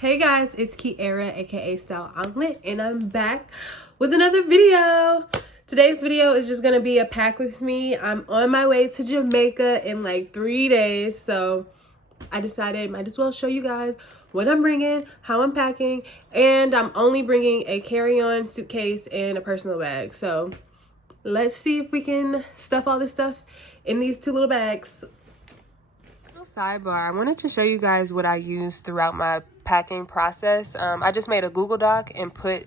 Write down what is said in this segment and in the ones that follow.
Hey guys, it's Kiara aka Style Outlet, and I'm back with another video. Today's video is just gonna be a pack with me. I'm on my way to Jamaica in like 3 days, so I decided might as well show you guys what I'm bringing, how I'm packing, and I'm only bringing a carry-on suitcase and a personal bag. So let's see if we can stuff all this stuff in these two little bags. Sidebar, I wanted to show you guys what I use throughout my packing process. I just made a Google Doc and put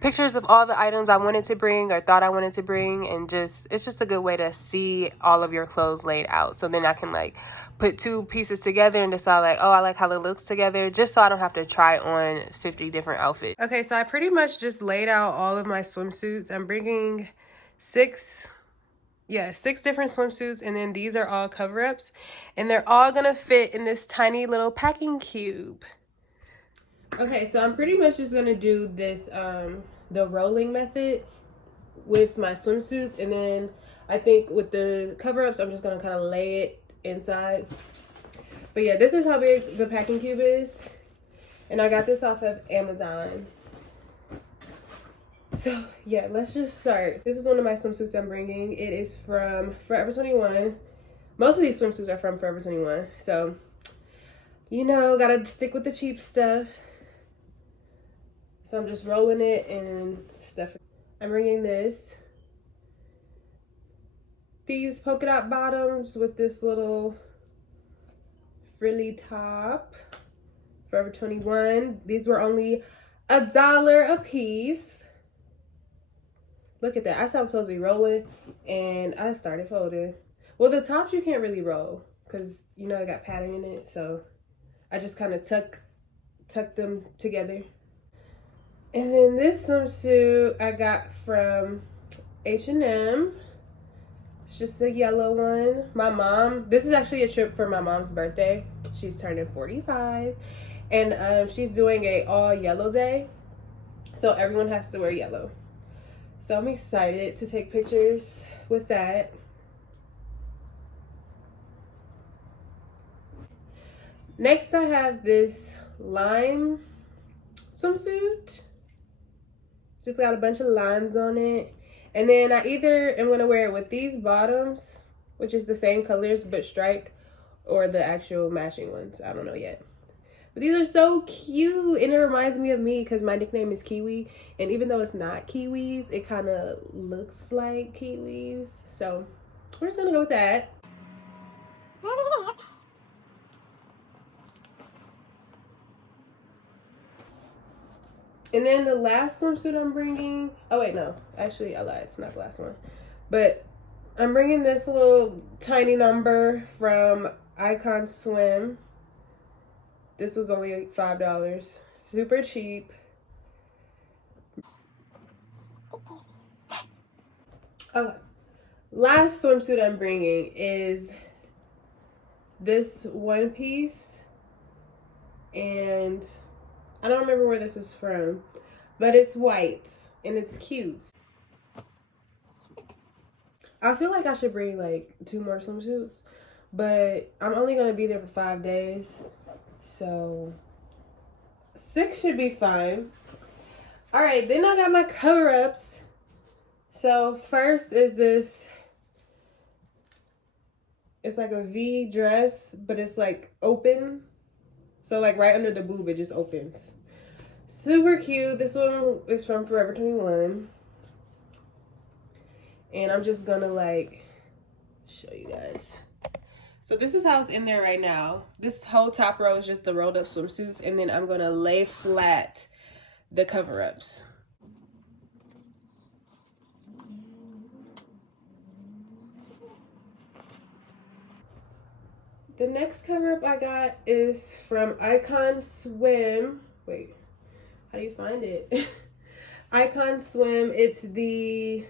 pictures of all the items I wanted to bring or thought I wanted to bring, and it's just a good way to see all of your clothes laid out. So then I can like put two pieces together and decide like, oh, I like how it looks together, just so I don't have to try on 50 different outfits. Okay, so I pretty much just laid out all of my swimsuits. I'm bringing six different swimsuits, and then these are all cover-ups, and they're all gonna fit in this tiny little packing cube. Okay, so I'm pretty much just gonna do this the rolling method with my swimsuits, and then I think with the cover-ups I'm just gonna kind of lay it inside. But yeah, this is how big the packing cube is, and I got this off of Amazon. So yeah, let's just start. This is one of my swimsuits I'm bringing. It is from Forever 21. Most of these swimsuits are from Forever 21. So, you know, gotta stick with the cheap stuff. So I'm just rolling it and stuff. I'm bringing these polka dot bottoms with this little frilly top. Forever 21. These were only $1 a piece. Look at that. I said I'm supposed to be rolling, and I started folding. Well, the tops you can't really roll because, you know, I got padding in it. So I just kind of tuck them together. And then this swimsuit I got from H&M. It's just a yellow one. My mom, this is actually a trip for my mom's birthday. She's turning 45. And she's doing a all yellow day. So everyone has to wear yellow. So I'm excited to take pictures with that. Next, I have this lime swimsuit. Just got a bunch of limes on it. And then I either am going to wear it with these bottoms, which is the same colors but striped, or the actual matching ones. I don't know yet. But these are so cute, and it reminds me of me because my nickname is Kiwi, and even though it's not kiwis, it kind of looks like kiwis. So we're just gonna go with that. And then the last swimsuit I'm bringing, oh wait, no, actually I lied, it's not the last one. But I'm bringing this little tiny number from Icon Swim. This was only like $5, super cheap. Okay, last swimsuit I'm bringing is this one piece, and I don't remember where this is from, but it's white and it's cute. I feel like I should bring like 2 more swimsuits, but I'm only gonna be there for 5 days. So 6 should be fine. All right, then I got my cover-ups. So first is this. It's like a V dress, but it's like open. So like right under the boob, it just opens. Super cute. This one is from Forever 21. And I'm just gonna like show you guys. So this is how it's in there right now. This whole top row is just the rolled up swimsuits, and then I'm gonna lay flat the cover-ups. The next cover-up I got is from Icon Swim. Wait, how do you find it? Icon Swim. It's the,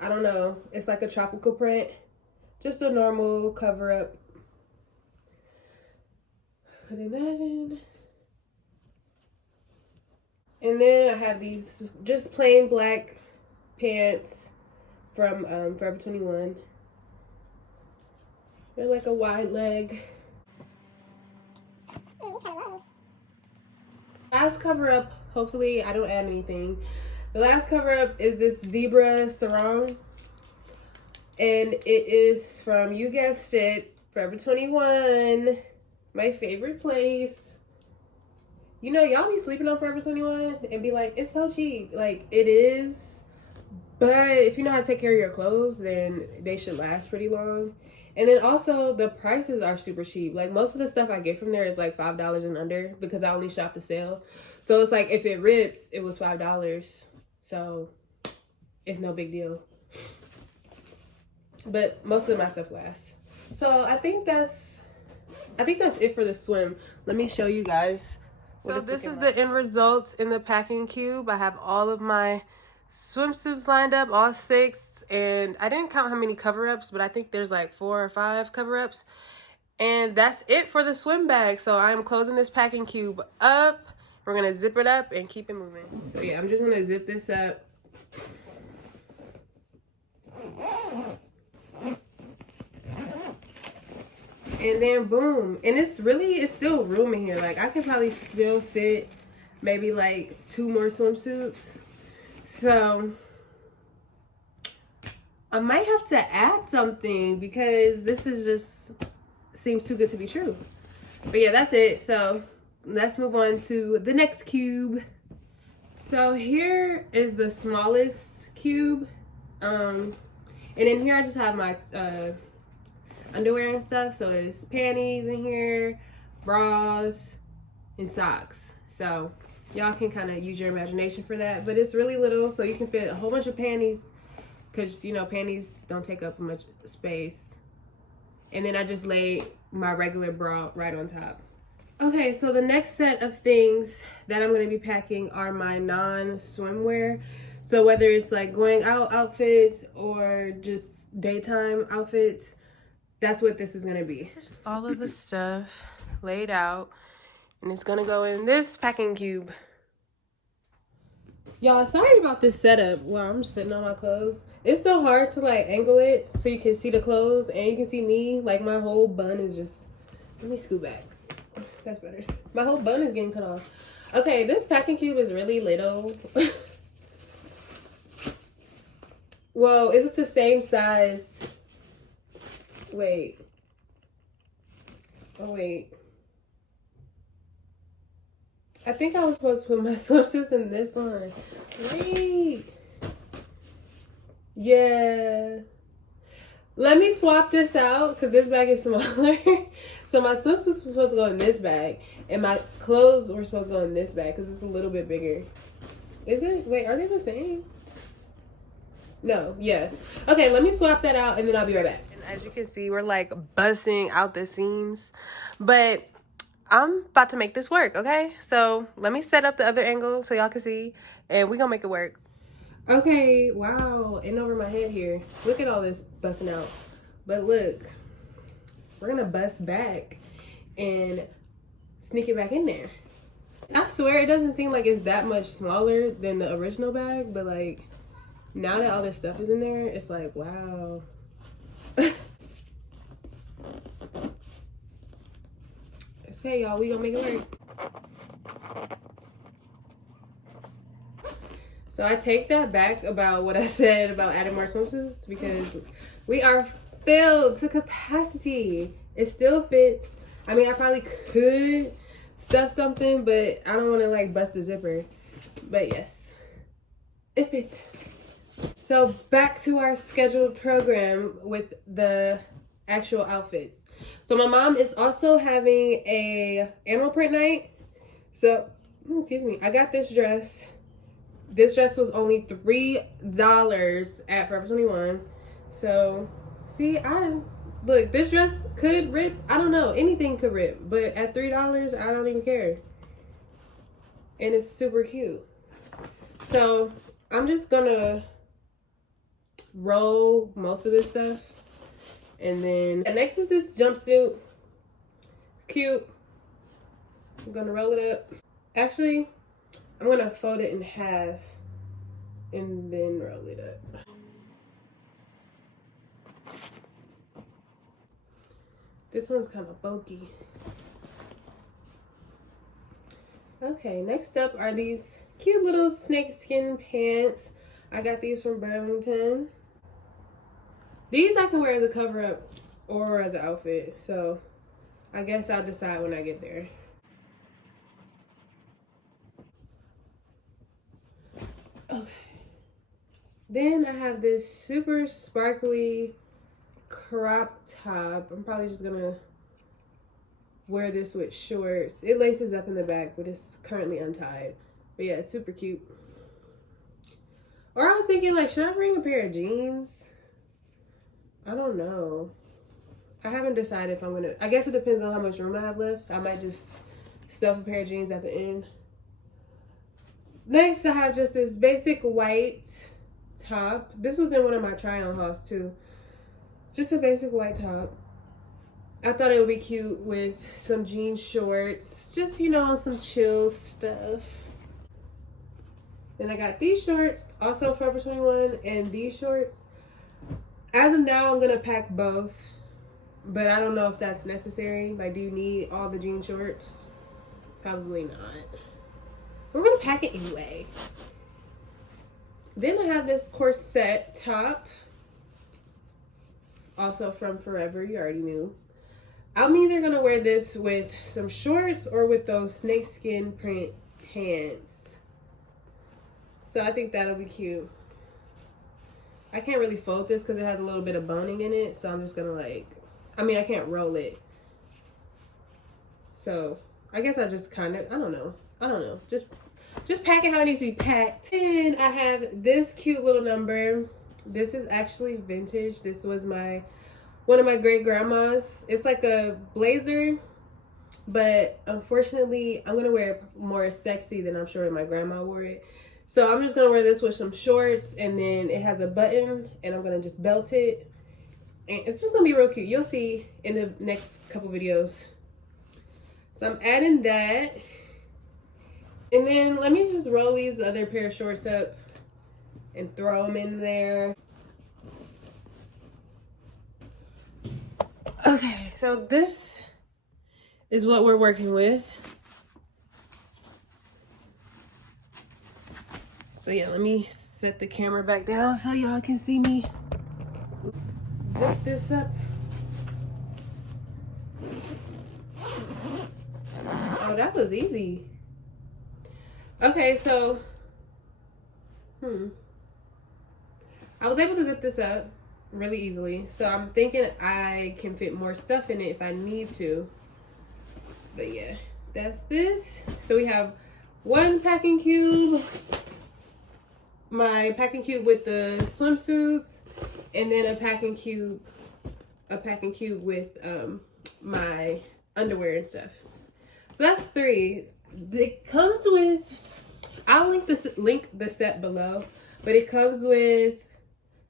I don't know, it's like a tropical print. Just a normal cover-up. Putting that in. And then I have these just plain black pants from Forever 21. They're like a wide leg. Ooh, these kind of low. last cover up, hopefully I don't add anything. The last cover up is this zebra sarong. And it is from, you guessed it, Forever 21. My favorite place. You know, y'all be sleeping on Forever 21 and be like, it's so cheap. Like, it is. But if you know how to take care of your clothes, then they should last pretty long. And then also, the prices are super cheap. Like, most of the stuff I get from there is like $5 and under because I only shop the sale. So it's like, if it rips, it was $5. So it's no big deal. But most of my stuff lasts. So I think that's it for the swim. Let me show you guys. So this is the end result in the packing cube. I have all of my swimsuits lined up, all 6, and I didn't count how many cover-ups, but I think there's like 4 or 5 cover-ups. And that's it for the swim bag. So I'm closing this packing cube up. We're gonna zip it up and keep it moving. So yeah, I'm just gonna zip this up. And then boom. And it's still room in here. Like, I can probably still fit maybe like 2 more swimsuits. So I might have to add something because this is just seems too good to be true. But yeah, that's it. So let's move on to the next cube. So here is the smallest cube. And in here I just have my underwear and stuff. So it's panties in here, bras, and socks. So y'all can kind of use your imagination for that. But it's really little, so you can fit a whole bunch of panties because, you know, panties don't take up much space. And then I just laid my regular bra right on top. Okay, so the next set of things that I'm going to be packing are my non-swimwear. So whether it's like going out outfits or just daytime outfits, that's what this is going to be. Just all of the stuff laid out, and it's going to go in this packing cube. Y'all, sorry about this setup while I'm just sitting on my clothes. It's so hard to like angle it so you can see the clothes and you can see me. Like, my whole bun is just, let me scoot back. That's better. My whole bun is getting cut off. Okay, this packing cube is really little. Well, is it the same size? Wait. Oh, wait. I think I was supposed to put my swimsuits in this one. Wait. Yeah. Let me swap this out because this bag is smaller. So my swimsuits were supposed to go in this bag. And my clothes were supposed to go in this bag because it's a little bit bigger. Is it? Wait, are they the same? No, yeah. Okay, let me swap that out and then I'll be right back. And as you can see, we're like busting out the seams. But I'm about to make this work, okay? So let me set up the other angle so y'all can see. And we're gonna make it work. Okay, wow. And over my head here. Look at all this busting out. But look, we're gonna bust back and sneak it back in there. I swear it doesn't seem like it's that much smaller than the original bag, but like, now that all this stuff is in there, it's like, wow. Okay, y'all, we gonna make it work. So I take that back about what I said about adding more swimsuits because we are filled to capacity. It still fits. I mean, I probably could stuff something, but I don't want to like bust the zipper. But yes, it fits. So back to our scheduled program with the actual outfits. So my mom is also having a animal print night. So, excuse me, I got this dress. This dress was only $3 at Forever 21. So, see, look, this dress could rip. I don't know, anything could rip. But at $3, I don't even care. And it's super cute. So, I'm just gonna roll most of this stuff. And then next is this jumpsuit. Cute. I'm gonna roll it up. Actually, I'm gonna fold it in half and then roll it up. This one's kind of bulky. Okay, next up are these cute little snakeskin pants. I got these from Burlington. These I can wear as a cover up or as an outfit, so I guess I'll decide when I get there. Okay. Then I have this super sparkly crop top. I'm probably just gonna wear this with shorts. It laces up in the back, but it's currently untied. But yeah, it's super cute. Or I was thinking, like, should I bring a pair of jeans? I don't know. I haven't decided if I'm gonna. I guess it depends on how much room I have left. I might just stuff a pair of jeans at the end. Next, I have just this basic white top. This was in one of my try-on hauls too. Just a basic white top. I thought it would be cute with some jean shorts. Just, you know, some chill stuff. Then I got these shorts, also Forever 21, and these shorts. As of now, I'm gonna pack both, but I don't know if that's necessary. Like, do you need all the jean shorts? Probably not. We're gonna pack it anyway. Then I have this corset top, also from Forever, you already knew. I'm either gonna wear this with some shorts or with those snakeskin print pants. So I think that'll be cute. I can't really fold this because it has a little bit of boning in it, so I'm just gonna I can't roll it. So I guess I just kind of, I don't know. Just pack it how it needs to be packed. And I have this cute little number. This is actually vintage. This was one of my great grandmas. It's like a blazer, but unfortunately I'm gonna wear it more sexy than I'm sure my grandma wore it. So I'm just gonna wear this with some shorts, and then it has a button, and I'm gonna just belt it. And it's just gonna be real cute. You'll see in the next couple videos. So I'm adding that. And then let me just roll these other pair of shorts up and throw them in there. Okay, so this is what we're working with. So yeah, let me set the camera back down so y'all can see me. Zip this up. Oh, that was easy. Okay, so, I was able to zip this up really easily. So I'm thinking I can fit more stuff in it if I need to. But yeah, that's this. So we have one packing cube, my packing cube with the swimsuits, and then a packing cube with my underwear and stuff. So that's 3. It comes with, I'll link the set below, but it comes with,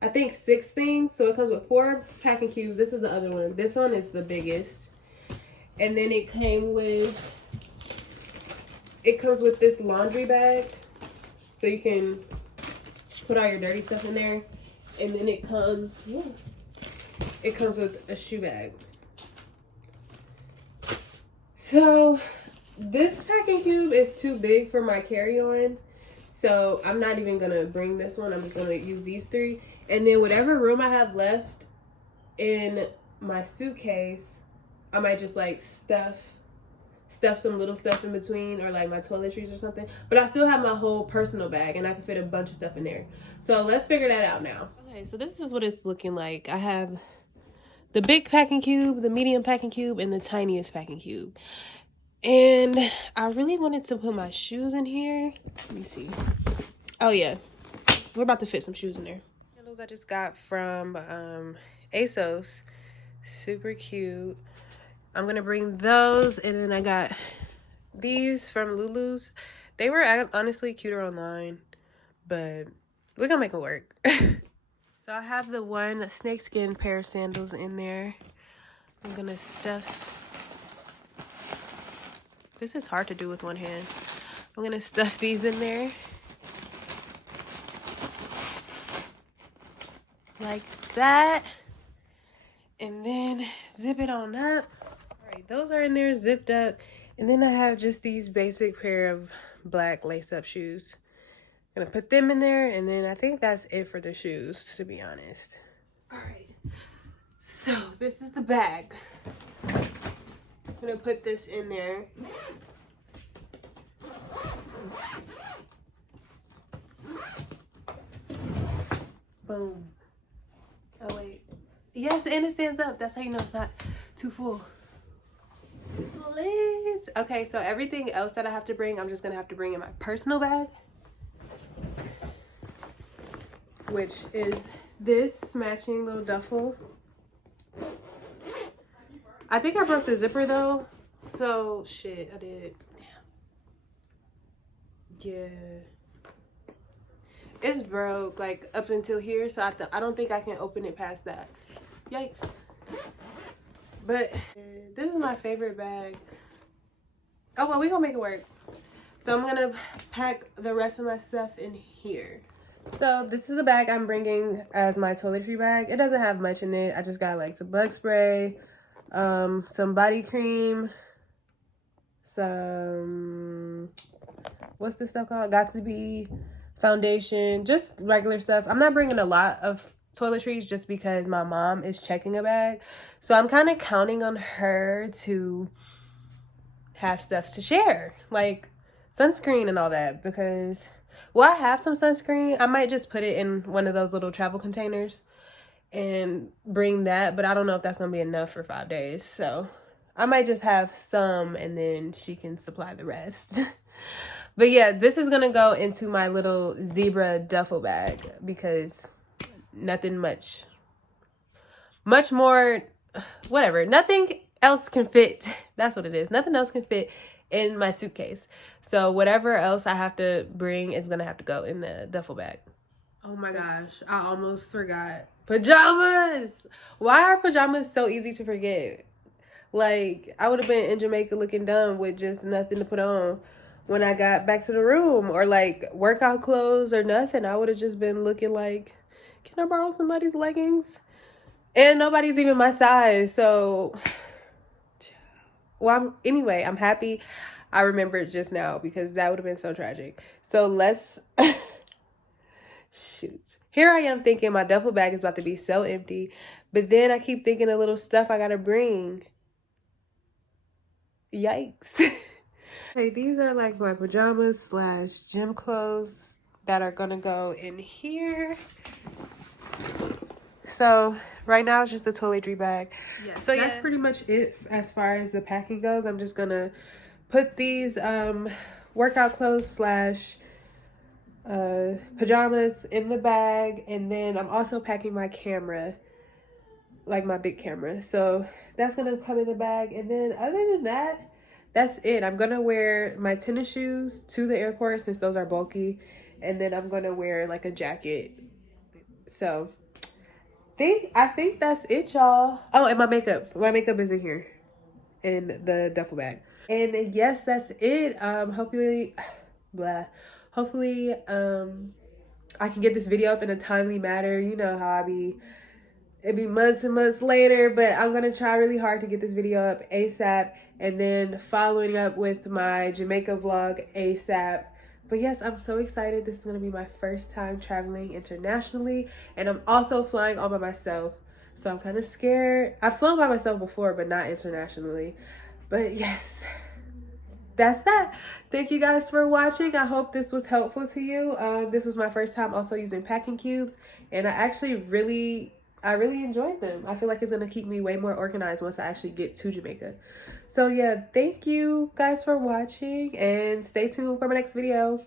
I think, 6 things. So it comes with 4 packing cubes. This is the other one. This one is the biggest. And then it comes with this laundry bag, so you can put all your dirty stuff in there. And then it comes with a shoe bag. So this packing cube is too big for my carry-on, so I'm not even gonna bring this one. I'm just gonna use these 3, and then whatever room I have left in my suitcase, I might just like stuff some little stuff in between, or like my toiletries or something. But I still have my whole personal bag, and I can fit a bunch of stuff in there. So let's figure that out now. Okay, so this is what it's looking like. I have the big packing cube, the medium packing cube, and the tiniest packing cube. And I really wanted to put my shoes in here. Let me see. Oh yeah, we're about to fit some shoes in there. Candles I just got from ASOS. Super cute. I'm gonna bring those, and then I got these from Lulu's. They were honestly cuter online, but we're gonna make it work. So I have the one snakeskin pair of sandals in there. I'm gonna stuff. This is hard to do with one hand. I'm gonna stuff these in there. Like that. And then zip it on up. All right, those are in there zipped up. And then I have just these basic pair of black lace-up shoes. I'm gonna put them in there, and then I think that's it for the shoes, to be honest. All right, so this is the bag. I'm gonna put this in there. Boom. Oh wait. Yes, and it stands up. That's how you know it's not too full. It's lit. Okay, so everything else that I have to bring, I'm just gonna have to bring in my personal bag, which is this matching little duffel. I think I broke the zipper though, so shit, I did. Damn. Yeah. It's broke like up until here, so I don't think I can open it past that. Yikes. But this is my favorite bag. Oh well, we gonna make it work. So I'm gonna pack the rest of my stuff in here. So this is a bag I'm bringing as my toiletry bag. It doesn't have much in it. I just got like some bug spray, some body cream, some, what's this stuff called? Got to be foundation, just regular stuff. I'm not bringing a lot of toiletries just because my mom is checking a bag. So I'm kind of counting on her to have stuff to share, like sunscreen and all that, because, well, I have some sunscreen. I might just put it in one of those little travel containers and bring that, but I don't know if that's gonna be enough for 5 days. So I might just have some and then she can supply the rest. But yeah, this is gonna go into my little zebra duffel bag because nothing much more, whatever, nothing else can fit. That's what it is. Nothing else can fit in my suitcase. So whatever else I have to bring is gonna have to go in the duffel bag. Oh my gosh, I almost forgot. Pajamas! Why are pajamas so easy to forget? Like, I would have been in Jamaica looking dumb with just nothing to put on when I got back to the room, or like workout clothes or nothing. I would have just been looking like, can I borrow somebody's leggings? And nobody's even my size. So, well, anyway, I'm happy I remembered just now because that would have been so tragic. So let's, shoot. Here I am thinking my duffel bag is about to be so empty, but then I keep thinking of little stuff I gotta bring. Yikes. Okay, these are like my pajamas slash gym clothes that are gonna go in here. So right now it's just the toiletry bag. Yeah, so that's pretty much it as far as the packing goes. I'm just gonna put these workout clothes slash pajamas in the bag, and then I'm also packing my camera, like my big camera. So that's gonna come in the bag, and then other than that, that's it. I'm gonna wear my tennis shoes to the airport since those are bulky, and then I'm gonna wear like a jacket. So I think that's it, y'all. Oh, and my makeup is in here in the duffel bag. And yes, that's it. Hopefully I can get this video up in a timely manner. You know how it'd be months and months later, but I'm gonna try really hard to get this video up ASAP, and then following up with my Jamaica vlog ASAP. But yes, I'm so excited. This is gonna be my first time traveling internationally, and I'm also flying all by myself, so I'm kind of scared. I've flown by myself before, but not internationally. But yes, that's that. Thank you guys for watching. I hope this was helpful to you. This was my first time also using packing cubes, and I really enjoyed them. I feel like it's gonna keep me way more organized once I actually get to Jamaica. So yeah, thank you guys for watching, and stay tuned for my next video.